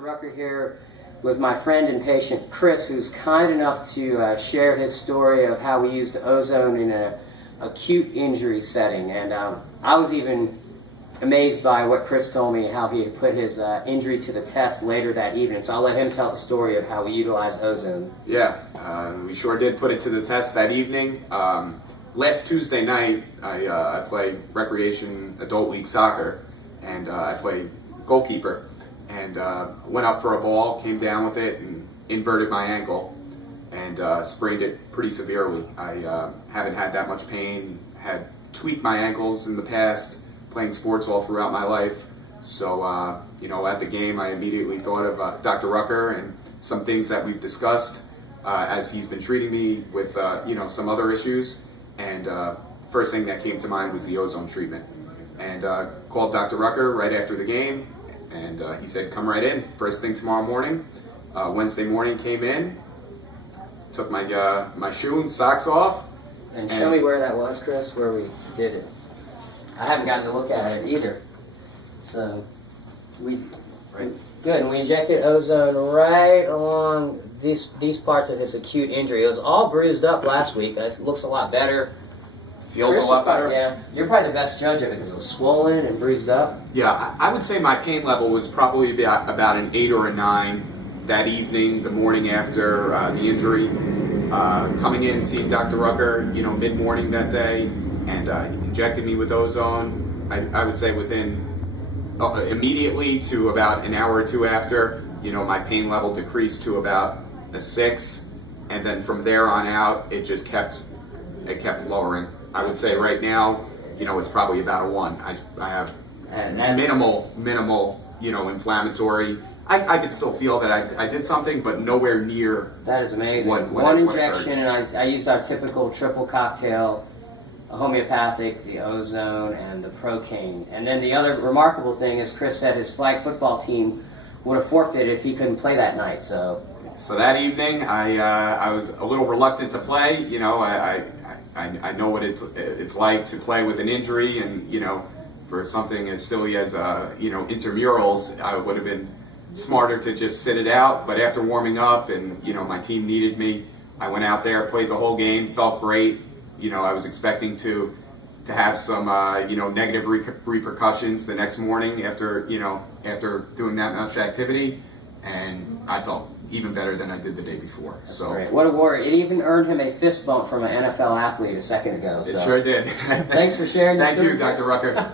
Rucker here with my friend and patient Chris, who's kind enough to share his story of how we used ozone in an acute injury setting. And I was even amazed by what Chris told me, how he had put his injury to the test later that evening. So I'll let him tell the story of how we utilized ozone. Yeah, we sure did put it to the test that evening. Last Tuesday night, I played recreation adult league soccer, and I played goalkeeper. And went up for a ball, came down with it, and inverted my ankle, and sprained it pretty severely. I haven't had that much pain, had tweaked my ankles in the past, playing sports all throughout my life. So, you know, at the game, I immediately thought of Dr. Rucker and some things that we've discussed as he's been treating me with, you know, some other issues. And first thing that came to mind was the ozone treatment. And called Dr. Rucker right after the game. And he said, come right in, first thing tomorrow morning. Wednesday morning came in, took my my shoe and socks off. And show me where that was, Chris, where we did it. I haven't gotten to look at it either. So, good, and we injected ozone right along these parts of his acute injury. It was all bruised up last week. It looks a lot better. Feels a lot better. Yeah, you're probably the best judge of it because it was swollen and bruised up. Yeah, I would say my pain level was probably about an 8 or a 9 that evening, the morning after the injury. Coming in, seeing Dr. Rucker, you know, mid-morning that day, and injecting me with ozone. I would say within immediately to about an hour or two after, you know, my pain level decreased to about a 6, and then from there on out, it just kept lowering. I would say right now, you know, it's probably about a 1. I have minimal, you know, inflammatory. I could still feel that I did something, but nowhere near. That is amazing. One injection, and I used our typical triple cocktail, a homeopathic, the ozone, and the procaine. And then the other remarkable thing is Chris said his flag football team would have forfeited if he couldn't play that night. So that evening, I was a little reluctant to play. You know, I know what it's like to play with an injury, and you know, for something as silly as you know, intramurals, I would have been smarter to just sit it out. But after warming up, and you know, my team needed me, I went out there, played the whole game, felt great. You know, I was expecting to have some you know, negative repercussions the next morning after doing that much activity, and I felt even better than I did the day before. So great. What a warrior. It even earned him a fist bump from an NFL athlete a second ago. So. It sure did. Thanks for sharing this. Thank you, Dr. Rucker.